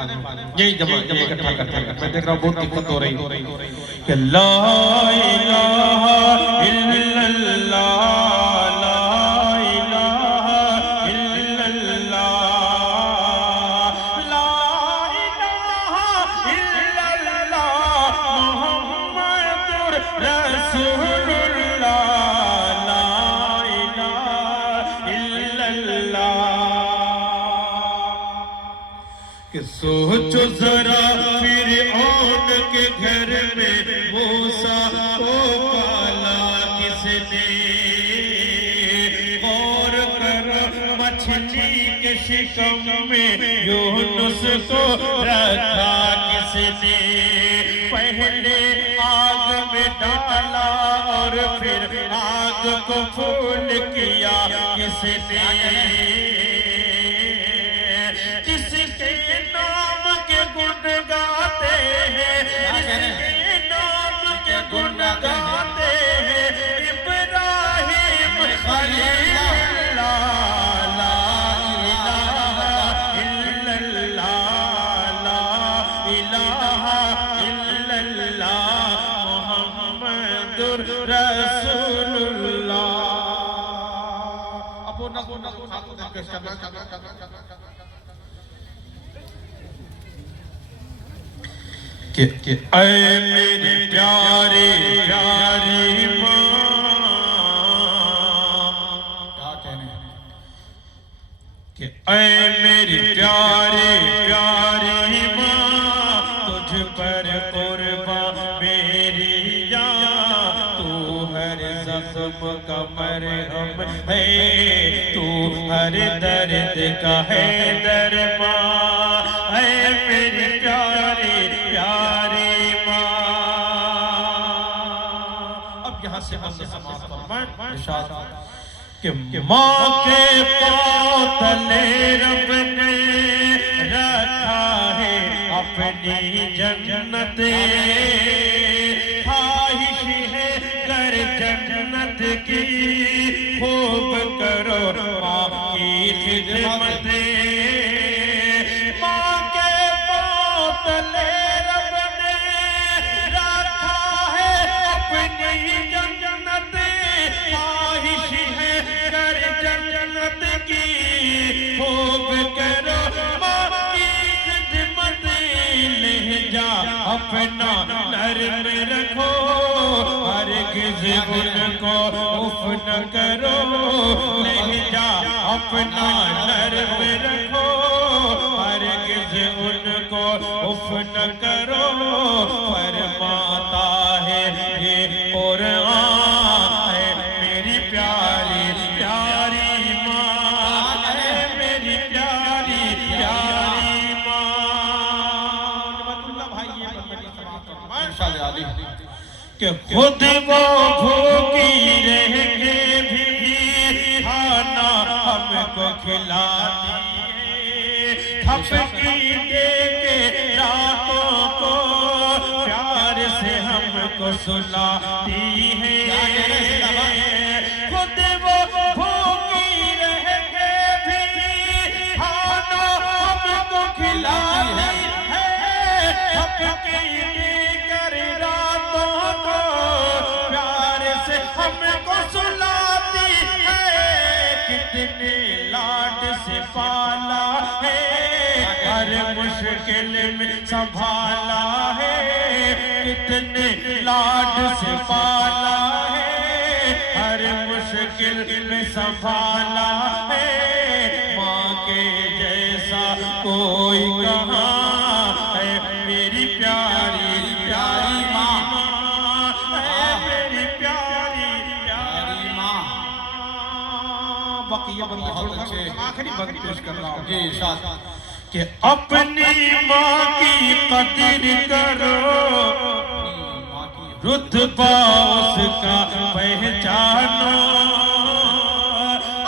यही जमा ये इकट्ठा करते हैं। मैं देख रहा हूँ बहुत दिक्कत हो रही कि ला इलाहा इल्लल्लाह कि सोचो जरा फिरऔन के घर में मूसा को पाला किसने, और करो मछली के शिकम में यूनुस को रखा किसने, पहले आग में डाला और फिर आग को फूल किया किसने, कि ऐ मेरी प्यारी प्यारी माँ, क्या कहने कि ऐ मेरी प्यारी प्यारी माँ, तुझ पर कुर्बान मेरी जान, तू हर जख्म का मरहम है, तू हर दर्द का है दरमा, है मेरी प्यारी प्यारी माँ। अब यहाँ से हम समाप्त फरमाएं इरशाद कि माँ के पाँव तले रब ने रखा है अपनी जन्नत, ख्वाहिश है कर जन्नत की, खूब करो माँ की खिदमत, माँ के पाँव तले रब ने रखा है अपनी जन्नत, ख्वाहिश है कर जन्नत की, खूब करो माँ की खिदमत, लहजा अपना नरम रखो, हरगिज़ उनको उफ न करो, लहजा अपना नरम रखो, हरगिज़ उनको उफ न करो, फरमाता है ये कुरान है मेरी प्यारी प्यारी माँ, है मेरी प्यारी प्यारी माँ। कि खुद वो भूखी रह के भी खाना हमको खिलाती, थपकी दे के रातों को प्यार से हमको सुलाती है, खुद वो भूखी रह के भी खाना हमको खिलाती है, थपकी देकर रातों को प्यार से हमको सुलाती है, कितने लाड से पाला है, हर मुश्किल में संभाला है, कितने लाड से पाला है, हर मुश्किल में संभाला है, माँ के जैसा कोई कहाँ है मेरी प्यारी प्यारी माँ, है मेरी प्यारी प्यारी माँ। बाकी ये बंदा छोड़कर आखिरी बंद पेश कर रहा हूँ जी इरशाद कि अपनी माँ की कदर करो, रुतबा उसका पहचानो,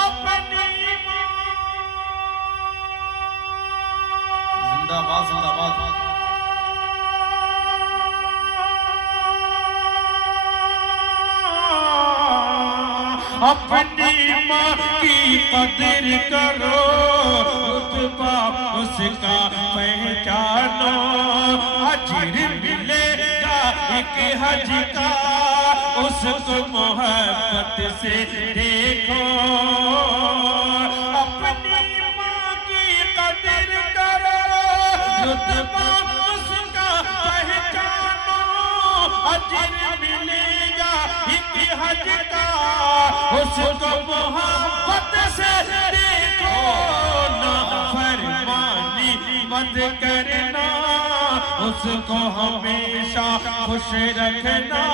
अपनी माँ। जिंदाबाद जिंदाबाद। अपनी माँ की कदर करो, रुतबा उसका पहचानो। हज का, उसको मोहब्बत से देखो, अपनी माँ की कदर करो, रुतबा उसका पहचानो, अजर मिलेगा एक हज का, उसको मोहब्बत से देखो, ना फरमानी मत करना, उसको हमेशा खुश रखना,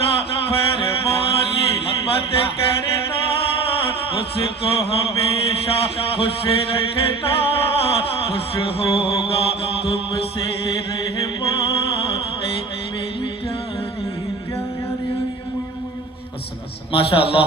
ना फरमानी मत करना, उसको हमेशा खुश रखना, खुश होगा तुमसे रहमान, ऐ मेरी प्यारी प्यारी माँ। माशाअल्लाह।